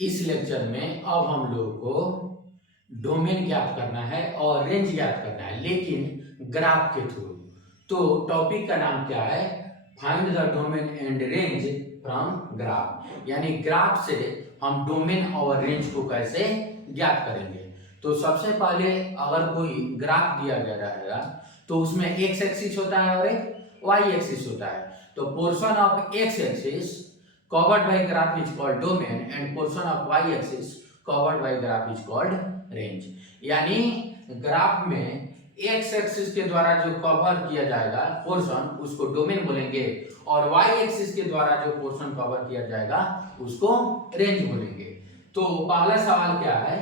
इस लेक्चर में अब हम लोग को डोमेन ज्ञात करना है और रेंज ज्ञात करना है, लेकिन ग्राफ के थ्रू। तो टॉपिक का नाम क्या है? Find the domain and range from graph. यानी ग्राफ से हम डोमेन और रेंज को कैसे ज्ञात करेंगे। तो सबसे पहले अगर कोई ग्राफ दिया गया रहेगा तो उसमें एक्स एक्सिस होता है और एक वाई एक्सिस होता है। तो portion of x axis covered by graph is called domain and portion of y axis covered by graph is called range। यानी ग्राफ में x एक्सिस के द्वारा जो कवर किया जाएगा पोर्शन उसको डोमेन बोलेंगे और y एक्सिस के द्वारा जो पोर्शन कवर किया जाएगा उसको रेंज बोलेंगे। तो पहला सवाल क्या है?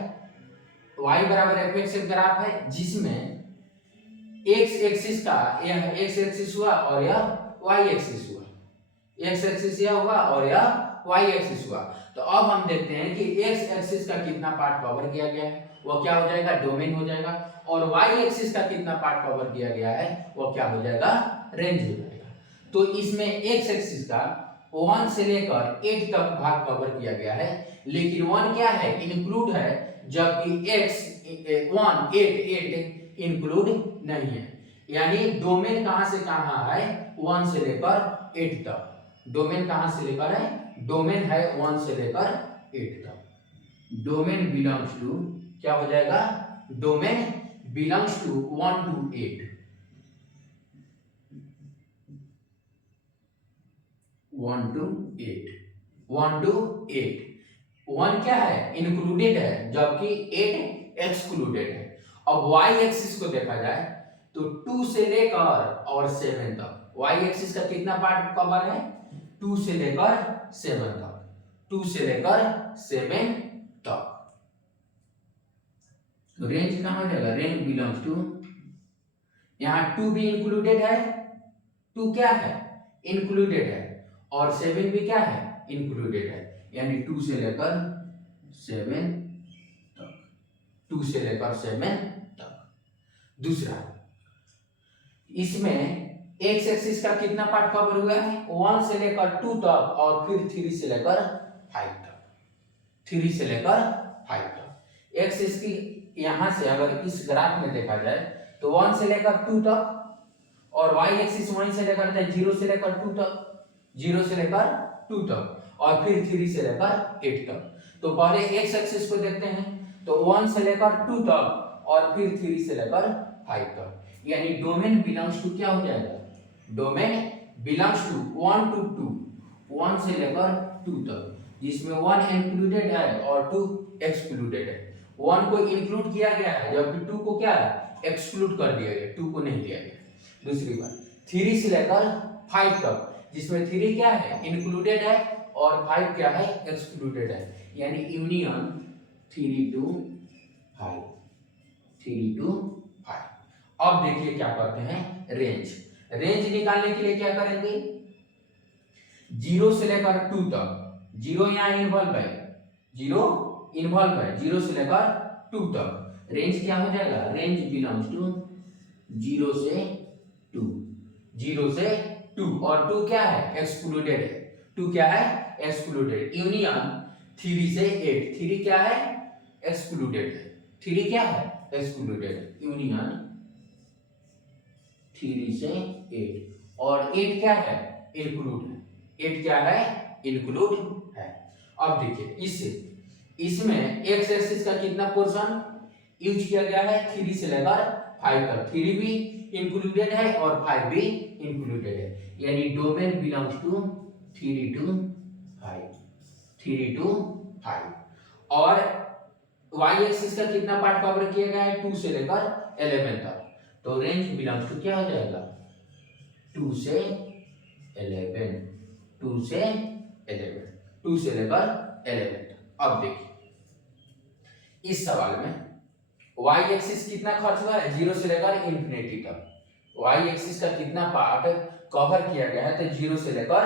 y बराबर fx एक ग्राफ है जिसमें x एक्सिस का यह x एक्सिस हुआ और यह y एक्सिस हुआ, एक्स एक्सिस यह हुआ और यह वाई एक्सिस हुआ। तो अब हम देखते हैं कि एक्स एक्सिस का कितना पार्ट कवर किया गया है वो क्या हो जाएगा? डोमेन हो जाएगा। और वाई एक्सिस का कितना पार्ट कवर किया गया है वो क्या हो जाएगा? रेंज हो जाएगा। तो इसमें एक्स एक्सिस का 1 से लेकर 8 तक भाग कवर किया गया है, लेकिन 1 क्या है? इंक्लूड है, जबकि एक्स 1 8 इंक्लूड नहीं है। यानी डोमेन कहां से कहां है? 1 से लेकर 8 तक। डोमेन कहां से लेकर है? डोमेन है 1 से लेकर 8 तक। डोमेन बिलोंग्स टू क्या हो जाएगा? Domain belongs to 1 to 8। 1 to 8, 1 to 8। 1 क्या है? इंक्लूडेड है, जबकि 8 एक्सक्लूडेड है। अब y एक्सिस को देखा जाए तो 2 से लेकर और 7 तक y एक्सिस का कितना पार्ट कवर है? 2 से लेकर 7 तक, 2 से लेकर 7 तक। तो रेंज कहां हो जाएगा? रेंज बिलोंग्स टू, यहां 2 भी इंक्लूडेड है, 2 क्या है? इंक्लूडेड है, और 7 भी क्या है? इंक्लूडेड है। यानी 2 से लेकर 7 तक, 2 से लेकर 7 तक। दूसरा, इसमें एक्स एक्सिस का कितना पार्ट कवर हुआ है? 1 से लेकर 2 तक और फिर 3 से लेकर 5 तक, 3 से लेकर 5 तक। एक्सिस की यहां से अगर इस ग्राफ में देखा जाए तो 1 से लेकर 2 तक, और y एक्सिस वहीं से लेकर 0 से लेकर 2 तक, 0 से लेकर 2 तक, और फिर 3 से लेकर 8 तक। तो पहले x एक्सिस को देखते हैं, तो 1 से लेकर 2 तक और फिर 3 से लेकर 5 तक। यानी डोमेन बिलोंग्स टू क्या हो जाएगा? डोमेन बिलोंग्स टू 1 to 2, 1 से लेकर 2 तक, जिसमें 1 इंक्लूडेड है और 2 एक्सक्लूडेड है। 1 को इंक्लूड किया गया है, जबकि 2 को क्या है? एक्सक्लूड कर दिया गया, 2 को नहीं लिया गया। दूसरी बात, 3 से लेकर 5 तक, जिसमें 3 क्या है? इंक्लूडेड है और 5 क्या है? एक्सक्लूडेड है। यानी यूनियन 3 to 5, 3 to 5। अब देखिए क्या करते हैं? रेंज। रेंज निकालने के लिए क्या करेंगे? 0 से लेकर 2 तक, 0 यहां इन्वॉल्व है, 0 इन्वॉल्व है, 0 से लेकर 2 तक। रेंज क्या हो जाएगा? रेंज बिलोंग्स टू 0 से 2, 0 से 2, और 2 क्या है? एक्सक्लूडेड है, 2 क्या है? एक्सक्लूडेड। यूनियन 3 से 8, 3 क्या है? एक्सक्लूडेड है, 3 क्या है? एक्सक्लूडेड। यूनियन 3 से 8, और 8 क्या है? इंक्लूड है, 8 क्या है? इंक्लूड है। अब देखिए इसमें एक्स एक्सिस का कितना पोर्शन यूज किया गया है? 3 से लेकर 5 तक, 3 भी इंक्लूडेड है और 5 भी इंक्लूडेड है। यानी domain belongs to 3 to 5, 3 to 5। और y एक्सिस का कितना पार्ट कवर किया गया है? 2 से लेकर 11 तक। तो रेंज बिलोंग्स टू क्या हो जाएगा? 2 से 11, 2 से 11, 2 से लेकर 11 तक। अब देखिए इस सवाल में y एक्सिस कितना खर्च हुआ है? 0 से लेकर इंफिनिटी तक। y एक्सिस का कितना पार्ट कवर किया गया है? तो 0 से लेकर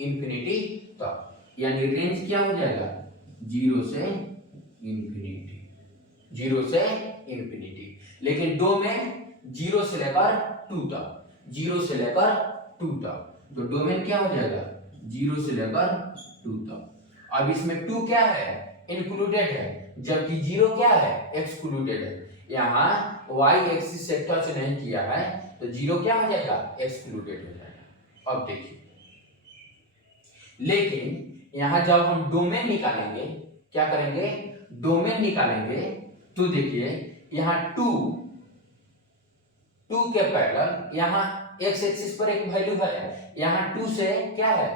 इंफिनिटी तक। यानी रेंज क्या हो जाएगा? 0 से इंफिनिटी, 0 से इंफिनिटी। लेकिन डोमेन 0 से लेकर 2 तक, 0 से लेकर 2 तक। तो डोमेन क्या हो जाएगा? 0 से लेकर 2 तक। अब इसमें 2 क्या है? इंक्लूडेड है, जबकि 0 क्या है, एक्सक्लूडेड है। यहाँ y एक्सिस से टच नहीं किया है तो 0 क्या हो जाएगा, एक्सक्लूडेड हो जाएगा। अब देखिए, लेकिन यहाँ जब हम डोमेन निकालेंगे, क्या करेंगे, डोमेन निकालेंगे, तो देखिए यहाँ 2 के पैरेलल यहाँ x एक्सिस पर एक वैल्यू है, यहाँ 2 से क्या है,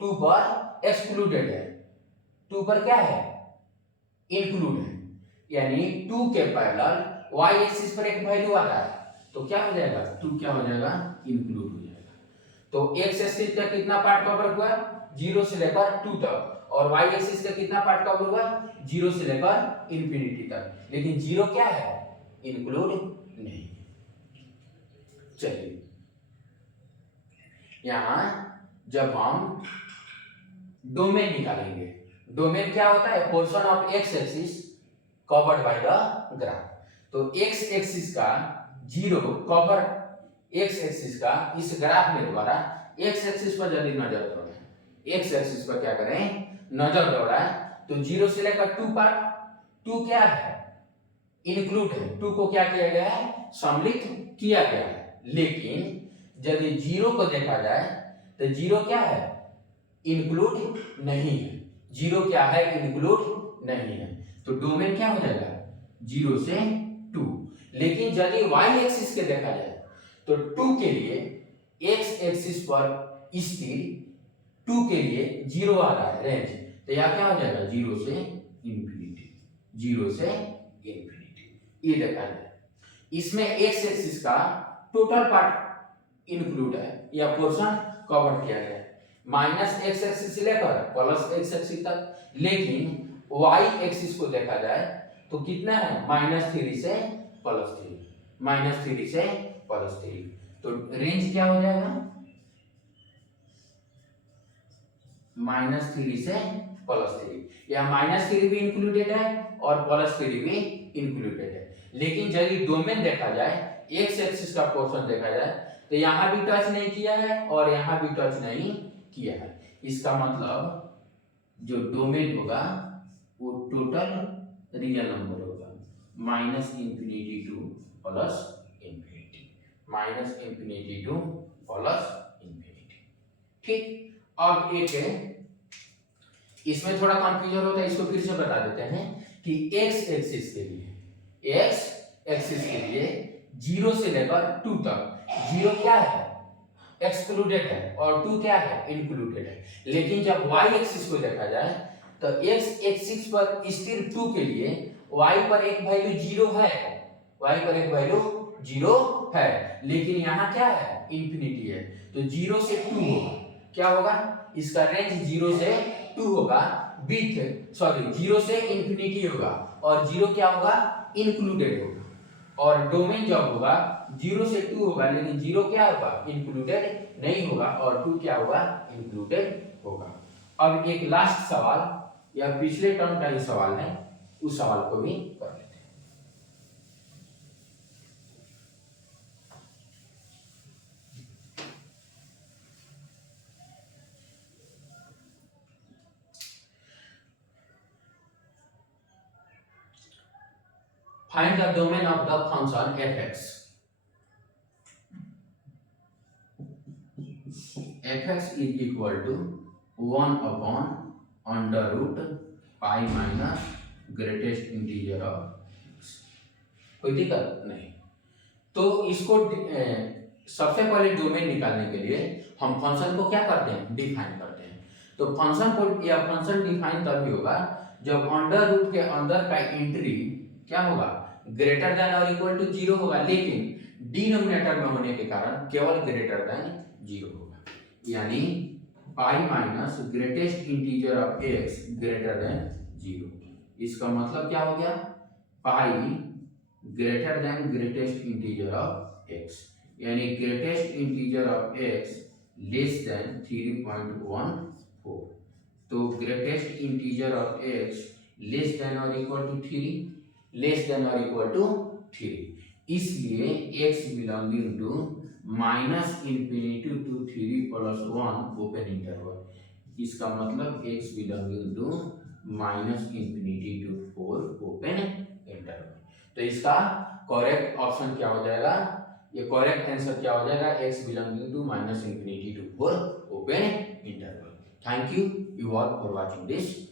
2 पर एक्सक्लूडेड है, 2 पर क्या है, इंक्लूड है, यानी 2 के पैरेलल y एक्सिस पर एक वैल्यू आ रहा है, तो क्या हो जाएगा, 2 क्या हो जाएगा, इंक्लूड हो जाएगा। तो x एक्सिस का कितना पार्ट कवर हुआ, 0 से लेकर 2 तक, और y एक्सिस का कितना पार्ट कवर हुआ, 0 से लेकर इंफिनिटी तक, लेकिन 0 क्या है, इंक्लूड नहीं। चलिए यहां जब हम डोमेन निकालेंगे, डोमेन क्या होता है, portion of x axis covered by the graph. तो एक्स एक्सिस का 0 कवर एक्स एक्सिस का इस ग्राफ में द्वारा एक्स एक्सिस पर यदि नजर दौड़ाए, एक्स एक्सिस पर क्या करें, नजर दौड़ाए, तो 0 से लेकर 2 पार्ट, 2 क्या है, इंक्लूड है, 2 को क्या किया गया है, सम्मिलित किया गया है। लेकिन यदि 0 को देखा जाए तो 0 क्या है, इंक्लूड नहीं है, 0 क्या है, इंक्लूड नहीं है, तो डोमेन क्या हो जाएगा, 0 से 2। लेकिन यदि y एक्सिस के देखा जाए तो 2 के लिए x एक्सिस पर स्थिर 2 के लिए 0 आ रहा है रेंज, तो यह क्या हो जाएगा, 0 से इंफिनिटी, 0 से इंफिनिटी, ये देखा जाए। इसमें x एक्सिस का टोटल पार्ट इंक्लूड है या पोर्शन कवर किया गया है, माइनस एक्स एक्सिस से लेकर प्लस एक्स एक्सिस तक। लेकिन y एक्सिस को देखा जाए तो कितना है, -3 से +3, -3 से +3, तो रेंज क्या हो जाएगा, -3 से +3, या -3 भी इंक्लूडेड है और +3 भी इंक्लूडेड है। लेकिन यदि डोमेन देखा जाए, एक्स एक्सिस का पोर्शन देखा जाए, तो यहां भी टच नहीं किया है और यहां भी टच नहीं किया है। इसका मतलब जो डोमेन होगा वो टोटल रियल नंबर होगा, -∞ टू +∞, -∞ टू +∞। ठीक, अब एक इसमें थोड़ा कंफ्यूजन होता है, इसको फिर से बता देते हैं कि एक्स एक्सिस के लिए, एक्स एक्सिस के लिए 0 से लेकर 2 तक 0 क्या है, एक्सक्लूडेड है, और 2 क्या है, इंक्लूडेड है। लेकिन जब y एक्सिस को देखा जाए तो x एक्सिस पर स्थिर 2 के लिए y पर एक वैल्यू 0 है, y पर एक वैल्यू 0 है, लेकिन यहाँ क्या है, इंफिनिटी है, तो 0 से 2 होगा, क्या होगा, इसका रेंज 0 से 2 होगा, विथ 0 से इंफिनिटी होगा, और 0 क्या होगा, इंक्लूडेड होगा। और डोमेन जब होगा 0 से 2 होगा, लेकिन 0 क्या होगा, इंक्लूडेड नहीं होगा, और 2 क्या होगा, इंक्लूडेड होगा। अब एक लास्ट सवाल या पिछले टर्म का ही सवाल है, उस सवाल को भी कर लेते हैं। Find the domain of the function f(x). f(x) is equal to 1 upon under root pi minus greatest integer of x। कोई दिक्कत नहीं। तो इसको सबसे पहले डोमेन निकालने के लिए हम फंक्शन को क्या करते हैं, डिफाइन करते हैं। तो फंक्शन को या फंक्शन डिफाइन तभी होगा जब अंडर रूट के अंदर का एंट्री क्या होगा, ग्रेटर देन और इक्वल टू 0 होगा, लेकिन डिनोमिनेटर में होने के कारण केवल ग्रेटर देन 0 होगा, यानी pi minus greatest integer of x greater than 0। इसका मतलब क्या हो गया, pi greater than greatest integer of x, यानी greatest integer of x less than 3.14। तो greatest integer of x less than और इक्वल टू 3, लेस देन और equal to 3, इसलिए x belonging to -∞ to 3 + 1 open interval. इसका मतलब x belonging to -∞ to 4 open interval. तो इसका correct option क्या हो जाएगा, ये करेक्ट आंसर क्या हो जाएगा, x belonging to -∞ to 4 open interval. Thank you all for watching this